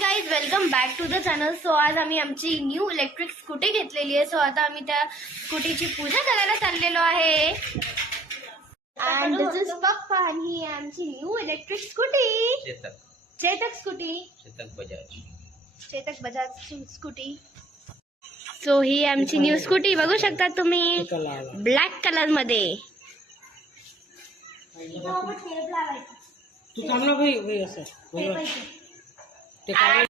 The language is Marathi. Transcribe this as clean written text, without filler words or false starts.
Guys, welcome back to the channel. So आज आम्ही आमची न्यू इलेक्ट्रिक स्कूटी घेतलेली आहे. सो आता आम्ही त्या स्कूटीची पूजा करायला चाललेलो आहे. अँड दिस इज पप्पा आणि ही आहे आमची new electric scooty, Chetak scooty, Chetak Bajaj scooty. So ही आमची न्यू स्कूटी बघू शकता तुम्ही, ब्लॅक कलर मध्ये. तू थांब ना भाई असं ते काय